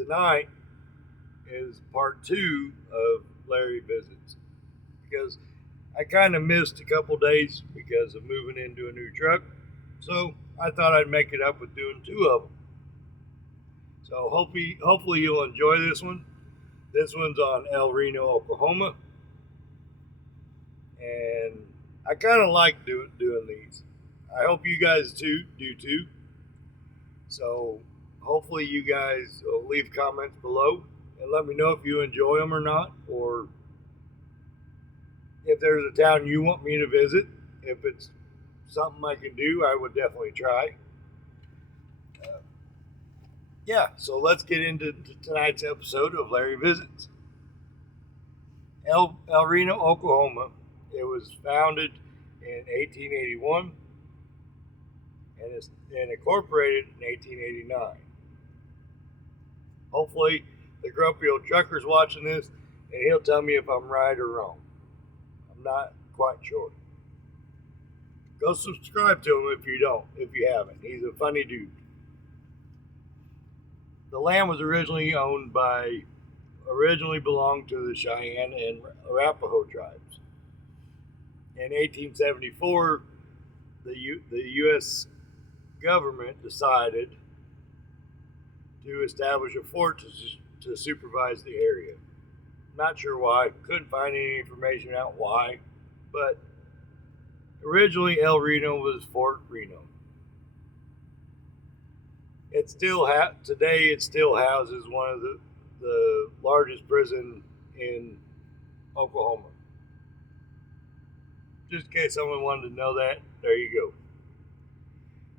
tonight is part 2 of Larry Visits, because I kind of missed a couple days because of moving into a new truck. So I thought I'd make it up with doing 2 of them. So hopefully you'll enjoy this one. This one's on Reno, Oklahoma. And I kind of like doing these. I hope you guys do too. So hopefully you guys will leave comments below and let me know if you enjoy them or not, or if there's a town you want me to visit. If it's something I can do, I would definitely try. So let's get into tonight's episode of Larry Visits. El Reno, Oklahoma. It was founded in 1881 and incorporated in 1889. Hopefully the grumpy old trucker's watching this and he'll tell me if I'm right or wrong. I'm not quite sure. Go subscribe to him if you haven't. He's a funny dude. The land was originally belonged to the Cheyenne and Arapaho tribes. In 1874, the U.S. government decided to establish a fort to supervise the area. Not sure why. Couldn't find any information out why. But originally, El Reno was Fort Reno. Today it still houses one of the largest prison in Oklahoma. Just in case someone wanted to know that, there you go.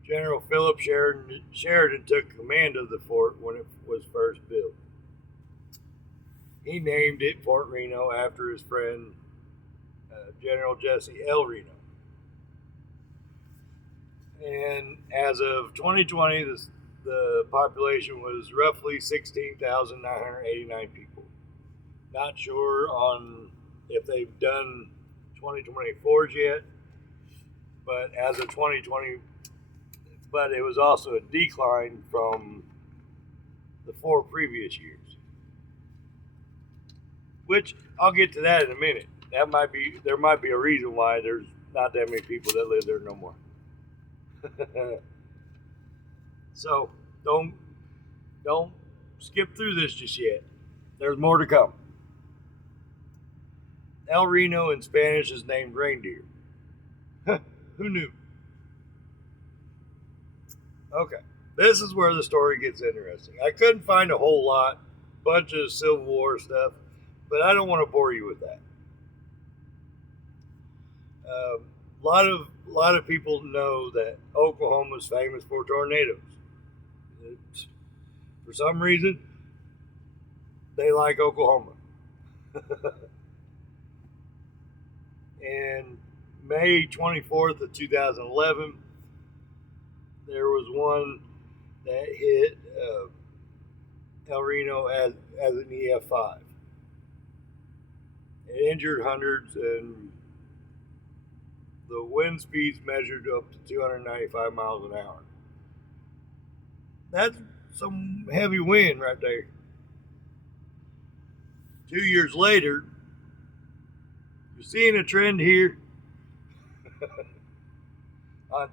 General Philip Sheridan took command of the fort when it was first built. He named it Fort Reno after his friend General Jesse L. Reno. And as of 2020, the population was roughly 16,989 people. Not sure on if they've done 2024s yet, but as of 2020, but it was also a decline from the 4 previous years. Which I'll get to that in a minute. There might be a reason why there's not that many people that live there no more. So don't skip through this just yet. There's more to come. El Reno in Spanish is named reindeer. Who knew? Okay, this is where the story gets interesting. I couldn't find a whole bunch of Civil War stuff, but I don't want to bore you with that. A lot of people know that Oklahoma is famous for tornadoes. For some reason, they like Oklahoma. And May 24th of 2011, there was one that hit El Reno as an EF5. It injured hundreds, and the wind speeds measured up to 295 miles an hour. That's some heavy wind right there. 2 years later, you're seeing a trend here.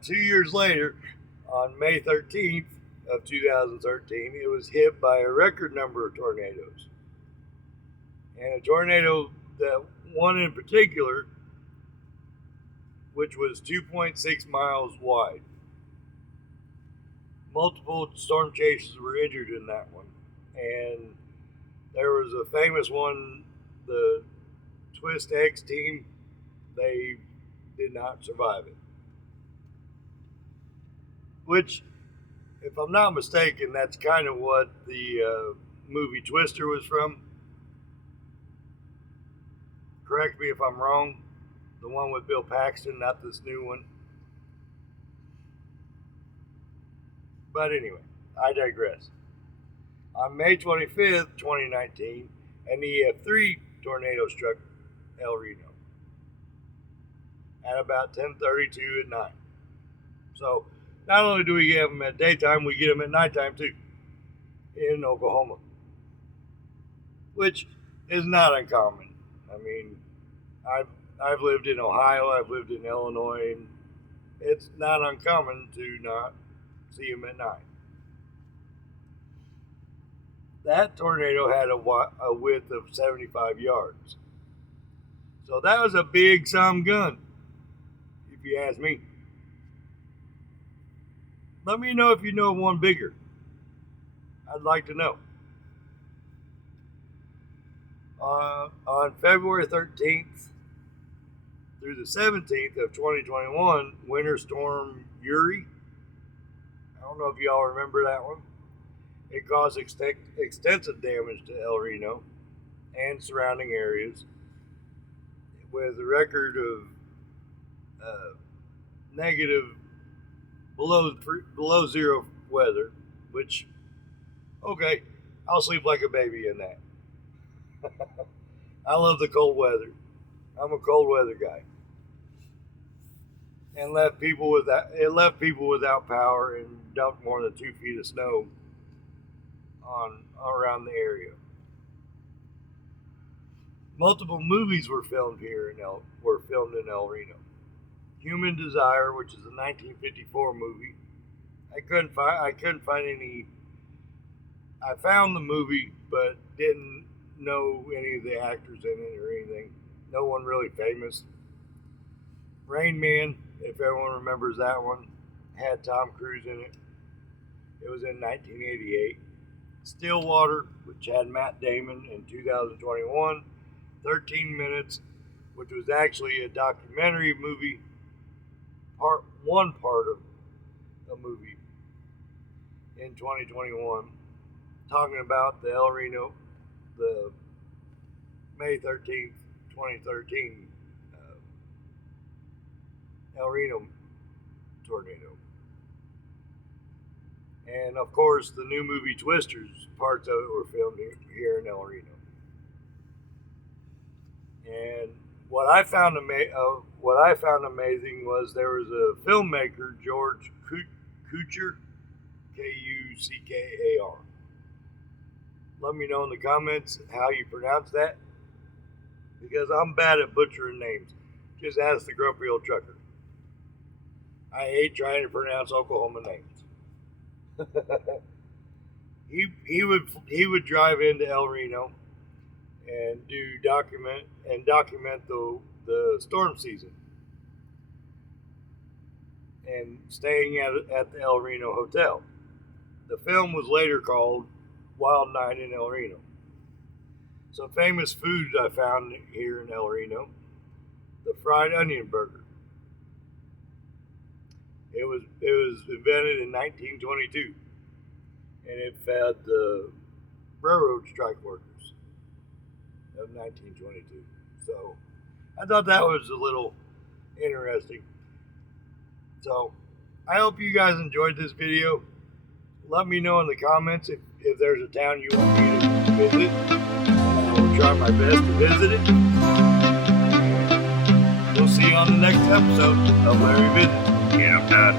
2 years later, on May 13th of 2013, it was hit by a record number of tornadoes. And a tornado, that one in particular, which was 2.6 miles wide. Multiple storm chasers were injured in that one. And there was a famous one, the Twist X team, they did not survive it. Which, if I'm not mistaken, that's kind of what the movie Twister was from. Correct me if I'm wrong. The one with Bill Paxton, not this new one. But anyway, I digress. On May 25th, 2019, an EF3 tornado struck El Reno at about 10:32 at night. So not only do we get them at daytime, we get them at nighttime too in Oklahoma. which is not uncommon. I mean, I've lived in Ohio, I've lived in Illinois, and it's not uncommon to not see them at night. That tornado had a width of 75 yards. So that was a big some gun, if you ask me. Let me know if you know of one bigger. I'd like to know. On February 13th through the 17th of 2021, Winter Storm Uri. I don't know if y'all remember that one. It caused extensive damage to El Reno and surrounding areas, with a record of negative below zero weather, which, okay, I'll sleep like a baby in that. I love the cold weather. I'm a cold weather guy. And it left people without power and dumped more than 2 feet of snow around the area. Multiple movies were filmed in El Reno. Human Desire, which is a 1954 movie. I couldn't find any. I found the movie, but didn't know any of the actors in it or anything. No one really famous. Rain Man, if everyone remembers that one, had Tom Cruise in it. It was in 1988. Stillwater, which had Matt Damon in 2021. 13 Minutes, which was actually a documentary movie, part of a movie in 2021, talking about the El Reno, the May 13th, 2013 El Reno tornado. And of course, the new movie Twisters, parts of it were filmed here in El Reno. And what I found amazing was there was a filmmaker, George Kuchar, Kuckar. Let me know in the comments how you pronounce that, because I'm bad at butchering names. Just ask the grumpy old trucker. I hate trying to pronounce Oklahoma names. he would drive into El Reno and document the storm season, and staying at the El Reno Hotel. The film was later called Wild Night in El Reno. Some famous foods I found here in El Reno: the fried onion burger. It was invented in 1922, and it fed the railroad strike workers of 1922. So I thought that was a little interesting. So I hope you guys enjoyed this video. Let me know in the comments if there's a town you want me to visit. I will try my best to visit it. We'll see you on the next episode of Larry Visits. Yeah, I'm done.